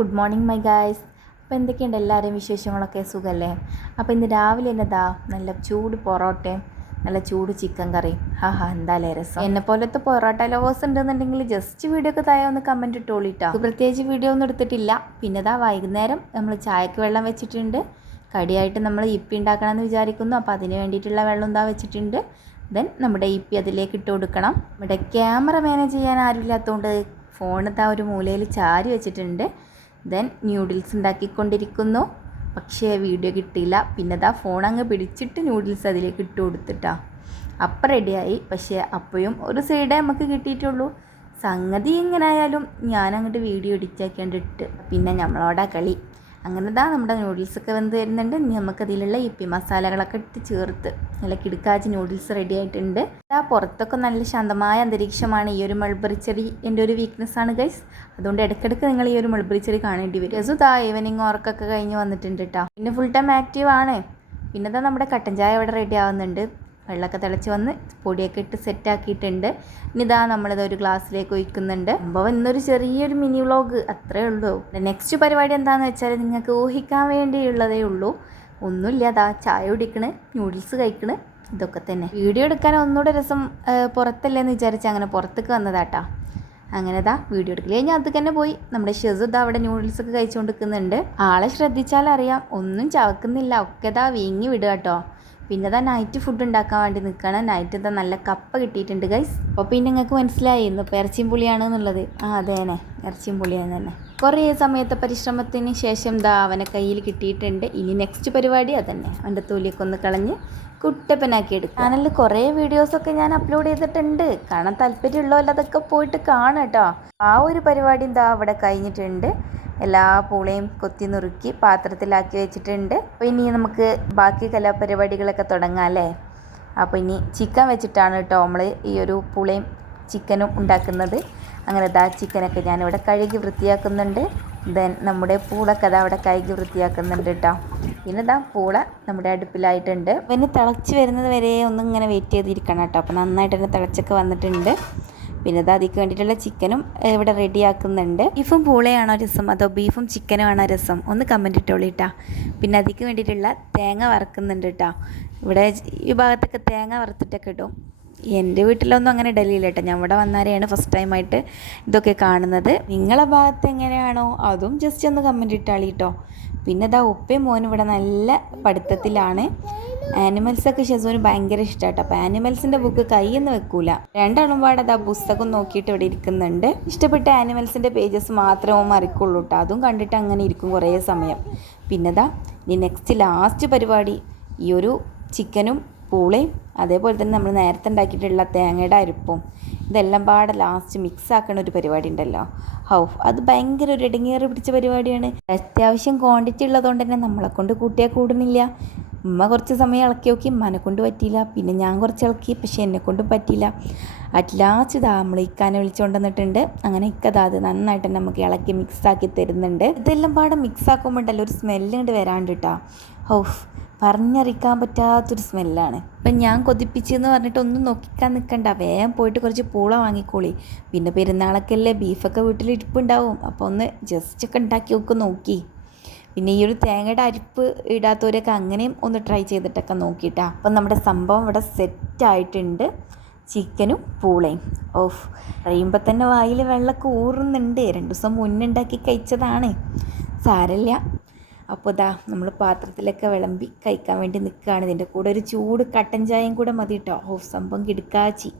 Good morning my guys. അപ്പോൾ എന്തൊക്കെയുണ്ട് എല്ലാവരെയും വിശേഷങ്ങളൊക്കെ സുഖമല്ലേ? അപ്പോൾ ഇന്ന് രാവിലെ എന്നതാ നല്ല ചൂട് പൊറോട്ടയും നല്ല ചൂട് ചിക്കൻ കറിയും. എന്തായാലും രസം. എന്നെ പോലത്തെ പൊറോട്ട ലവേഴ്സ് ഉണ്ടെന്നുണ്ടെങ്കിൽ ജസ്റ്റ് വീഡിയോ ഒക്കെ താഴെ ഒന്ന് കമൻറ്റ് ഇട്ടോളിട്ടോ. പ്രത്യേകിച്ച് വീഡിയോ ഒന്നും എടുത്തിട്ടില്ല. പിന്നെ വൈകുന്നേരം നമ്മൾ ചായക്ക് വെള്ളം വെച്ചിട്ടുണ്ട്. കടിയായിട്ട് നമ്മൾ ഇപ്പി ഉണ്ടാക്കണമെന്ന് വിചാരിക്കുന്നു. അപ്പോൾ അതിന് വേണ്ടിയിട്ടുള്ള വെള്ളം വെച്ചിട്ടുണ്ട്. ദെൻ നമ്മുടെ ഇപ്പി അതിലേക്ക് ഇട്ട് കൊടുക്കണം. ഇവിടെ ക്യാമറ മാനേജ് ചെയ്യാൻ ആരുമില്ലാത്തതുകൊണ്ട് ഫോൺ ഒരു മൂലയിൽ ചാരി വെച്ചിട്ടുണ്ട്. ദെൻ ന്യൂഡിൽസ് ഉണ്ടാക്കിക്കൊണ്ടിരിക്കുന്നു. പക്ഷേ വീഡിയോ കിട്ടിയില്ല. പിന്നെ ഫോൺ അങ്ങ് പിടിച്ചിട്ട് ന്യൂഡിൽസ് അതിലേക്ക് ഇട്ട് കൊടുത്തിട്ടാ അപ്പം റെഡിയായി. പക്ഷേ അപ്പോഴും ഒരു സൈഡേ നമുക്ക് കിട്ടിയിട്ടുള്ളൂ. സംഗതി എങ്ങനെയായാലും ഞാനങ്ങോട്ട് വീഡിയോ എഡിറ്റാക്കിയിട്ട് പിന്നെ നമ്മളോടാ കളി. അങ്ങനെ നമ്മുടെ നൂഡിൽസൊക്കെ വെന്ത് വരുന്നുണ്ട്. ഇനി നമുക്കതിലുള്ള ഇപ്പി മസാലകളൊക്കെ ഇട്ട് ചേർത്ത് നല്ല കിടുക്കാച്ചി നൂഡിൽസ് റെഡി ആയിട്ടുണ്ട്. പുറത്തൊക്കെ നല്ല ശാന്തമായ അന്തരീക്ഷമാണ്. ഈ ഒരു മൾബറി ചെടി എൻ്റെ ഒരു വീക്ക്നെസ്സാണ് ഗൈസ്. അതുകൊണ്ട് ഇടയ്ക്കിടയ്ക്ക് നിങ്ങൾ ഈ ഒരു മൾബറി ചെടി കാണേണ്ടി വരും. രസുതാ ഈവനിങ് വർക്കൊക്കെ കഴിഞ്ഞ് വന്നിട്ടുണ്ട് കേട്ടോ. പിന്നെ ഫുൾ ടൈം ആക്റ്റീവ് ആണ്. പിന്നെ നമ്മുടെ കട്ടൻ ചായ ഇവിടെ റെഡി ആവുന്നുണ്ട്. വെള്ളമൊക്കെ തിളച്ച് വന്ന് പൊടിയൊക്കെ ഇട്ട് സെറ്റാക്കിയിട്ടുണ്ട്. ഇനി നമ്മളിത് ഒരു ഗ്ലാസ്സിലേക്ക് ഒഴിക്കുന്നുണ്ട്. അപ്പോൾ ഇന്നൊരു ചെറിയൊരു മിനി വ്ളോഗ് അത്രേ ഉള്ളൂ. നെക്സ്റ്റ് പരിപാടി എന്താണെന്ന് വെച്ചാൽ നിങ്ങൾക്ക് ഊഹിക്കാൻ വേണ്ടിയുള്ളതേ ഉള്ളൂ. ഒന്നുമില്ല, ചായ കുടിക്കണ്, ന്യൂഡിൽസ് കഴിക്കണ്, ഇതൊക്കെ തന്നെ. വീഡിയോ എടുക്കാൻ ഒന്നുകൂടെ രസം പുറത്തല്ലേന്ന് വിചാരിച്ച് അങ്ങനെ പുറത്തേക്ക് വന്നതാട്ടാ. അങ്ങനെ വീഡിയോ എടുക്കൽ കഴിഞ്ഞാൽ അത് തന്നെ പോയി. നമ്മുടെ ഷെസു അവിടെ ന്യൂഡിൽസൊക്കെ കഴിച്ചുകൊണ്ടിരിക്കുന്നുണ്ട്. ആളെ ശ്രദ്ധിച്ചാൽ അറിയാം, ഒന്നും ചവക്കുന്നില്ല, ഒക്കെ വീങ്ങി വിടുക കേട്ടോ. പിന്നെ നൈറ്റ് ഫുഡ് ഉണ്ടാക്കാൻ വേണ്ടി നിൽക്കണം. നൈറ്റ് നല്ല കപ്പ കിട്ടിയിട്ടുണ്ട് ഗൈസ്. അപ്പോൾ പിന്നെ നിങ്ങൾക്ക് മനസ്സിലായി ഇന്നിപ്പോൾ ഇറച്ചിയും പുളിയാണ് എന്നുള്ളത്. അതേനെ, ഇറച്ചിയും പുളിയാണ് തന്നെ. കുറേ സമയത്തെ പരിശ്രമത്തിന് ശേഷം അവനെ കയ്യിൽ കിട്ടിയിട്ടുണ്ട്. ഇനി നെക്സ്റ്റ് പരിപാടി അതന്നെ, അവൻ്റെ തൊലിയൊക്കെ ഒന്ന് കളഞ്ഞ് കുട്ടപ്പനാക്കി എടുക്കും. ചാനലിൽ കുറേ വീഡിയോസൊക്കെ ഞാൻ അപ്ലോഡ് ചെയ്തിട്ടുണ്ട്. കാണാൻ താല്പര്യമുള്ളവല്ലോ അതൊക്കെ പോയിട്ട് കാണാം കേട്ടോ. ആ ഒരു പരിപാടി അവിടെ കഴിഞ്ഞിട്ടുണ്ട്. എല്ലാ പൂളയും കൊത്തി നുറുക്കി പാത്രത്തിലാക്കി വെച്ചിട്ടുണ്ട്. അപ്പോൾ ഇനി നമുക്ക് ബാക്കി കലാപരിപാടികളൊക്കെ തുടങ്ങാം അല്ലേ? അപ്പോൾ ഇനി ചിക്കൻ വെച്ചിട്ടാണ് കേട്ടോ നമ്മൾ ഈ ഒരു പൂളയും ചിക്കനും ഉണ്ടാക്കുന്നത്. അങ്ങനെ ചിക്കനൊക്കെ ഞാനിവിടെ കഴുകി വൃത്തിയാക്കുന്നുണ്ട്. ദെൻ നമ്മുടെ പൂളൊക്കെ അവിടെ കഴുകി വൃത്തിയാക്കുന്നുണ്ട് കേട്ടോ. പിന്നെ പൂള നമ്മുടെ അടുപ്പിലായിട്ടുണ്ട്. പിന്നെ തിളച്ച് വരുന്നത് വരെ ഒന്നിങ്ങനെ വെയിറ്റ് ചെയ്തിരിക്കണം കേട്ടോ. അപ്പോൾ നന്നായിട്ട് തന്നെ തിളച്ചൊക്കെ വന്നിട്ടുണ്ട്. പിന്നെ അതിക്ക് വേണ്ടിയിട്ടുള്ള ചിക്കനും ഇവിടെ റെഡിയാക്കുന്നുണ്ട്. ബീഫും പൂളയാണോ രസം അതോ ബീഫും ചിക്കനും ആണോ രസം? ഒന്ന് കമൻറ്റ് ഇട്ടോളിട്ടാ. പിന്നെ അതിക്ക് വേണ്ടിയിട്ടുള്ള തേങ്ങ വറക്കുന്നുണ്ട് കേട്ടോ. ഇവിടെ ഈ ഭാഗത്തൊക്കെ തേങ്ങ വറുത്തിട്ടൊക്കെ ഇടും. എൻ്റെ വീട്ടിലൊന്നും അങ്ങനെ ഇടലില്ല കേട്ടോ. ഞാൻ ഇവിടെ വന്നാരെയാണ് ഫസ്റ്റ് ടൈമായിട്ട് ഇതൊക്കെ കാണുന്നത്. നിങ്ങളെ ഭാഗത്ത് എങ്ങനെയാണോ അതും ജസ്റ്റ് ഒന്ന് കമൻറ്റ് ഇട്ടാളി കേട്ടോ. പിന്നെ ഉപ്പയും മോനും ഇവിടെ നല്ല പഠിത്തത്തിലാണ്. ആനിമൽസൊക്കെ ഷെസൂന് ഭയങ്കര ഇഷ്ടമാട്ടോ. അപ്പോൾ ആനിമൽസിൻ്റെ ബുക്ക് കയ്യൊന്നും വെക്കൂല. രണ്ടാളും പാടെ പുസ്തകം നോക്കിയിട്ട് ഇവിടെ ഇരിക്കുന്നുണ്ട്. ഇഷ്ടപ്പെട്ട ആനിമൽസിൻ്റെ പേജസ് മാത്രമേ മറിക്കുള്ളൂ കേട്ടോ. അതും കണ്ടിട്ട് അങ്ങനെ ഇരിക്കും കുറേ സമയം. പിന്നെ ഇനി നെക്സ്റ്റ് ലാസ്റ്റ് പരിപാടി ഈ ഒരു ചിക്കനും പൂളയും അതേപോലെ തന്നെ നമ്മൾ നേരത്തെ ഉണ്ടാക്കിയിട്ടുള്ള തേങ്ങയുടെ അരിപ്പും ഇതെല്ലാം പാടെ ലാസ്റ്റ് മിക്സ് ആക്കുന്ന ഒരു പരിപാടി ഉണ്ടല്ലോ. അത് ഭയങ്കര ഒരു ഇടങ്ങേറി പിടിച്ച പരിപാടിയാണ്. അത്യാവശ്യം ക്വാണ്ടിറ്റി ഉള്ളതുകൊണ്ട് തന്നെ നമ്മളെ കൊണ്ട് കൂട്ടിയാൽ കൂടുന്നില്ല. ഉമ്മ കുറച്ച് സമയം ഇളക്കി നോക്കി, ഉമ്മനെ കൊണ്ട് പറ്റിയില്ല. പിന്നെ ഞാൻ കുറച്ച് ഇളക്കി, പക്ഷേ എന്നെ കൊണ്ടും പറ്റിയില്ല. അറ്റ് ലാസ്റ്റ് നമ്മൾ ഇക്കാനെ വിളിച്ചുകൊണ്ട് വന്നിട്ടുണ്ട്. അങ്ങനെ അത് നന്നായിട്ട് തന്നെ നമുക്ക് ഇളക്കി മിക്സാക്കി തരുന്നുണ്ട്. ഇതെല്ലാം പാടെ മിക്സാക്കുമ്പോണ്ടല്ലോ ഒരു സ്മെല്ല് വരാണ്ട് കേട്ടോ. പറഞ്ഞറിയിക്കാൻ പറ്റാത്തൊരു സ്മെല്ലാണ്. ഇപ്പം ഞാൻ കൊതിപ്പിച്ചെന്ന് പറഞ്ഞിട്ട് ഒന്നും നോക്കിക്കാൻ നിൽക്കണ്ട, വേഗം പോയിട്ട് കുറച്ച് പൂള വാങ്ങിക്കോളി. പിന്നെ പെരുന്നാളൊക്കെ അല്ലേ, ബീഫൊക്കെ വീട്ടിൽ ഇരിപ്പുണ്ടാവും. അപ്പോൾ ഒന്ന് ജസ്റ്റ് ഒക്കെ ഉണ്ടാക്കി നോക്കി. പിന്നെ ഈ ഒരു തേങ്ങയുടെ അരിപ്പ് ഇടാത്തവരൊക്കെ അങ്ങനെയും ഒന്ന് ട്രൈ ചെയ്തിട്ടൊക്കെ നോക്കിയിട്ടാ. അപ്പം നമ്മുടെ സംഭവം ഇവിടെ സെറ്റായിട്ടുണ്ട്. ചിക്കനും പൂളയും അറിയുമ്പോൾ തന്നെ വായിൽ വെള്ളമൊക്കെ ഊറുന്നുണ്ട്. 2 ദിവസം മുന്നുണ്ടാക്കി കഴിച്ചതാണ്, സാരമില്ല. അപ്പോൾ നമ്മൾ പാത്രത്തിലൊക്കെ വിളമ്പി കഴിക്കാൻ വേണ്ടി നിൽക്കുകയാണ്. ഇതിൻ്റെ കൂടെ ഒരു ചൂട് കട്ടൻ ചായയും കൂടെ മതി കേട്ടോ. സംഭവം കിടുക്കാച്ചി.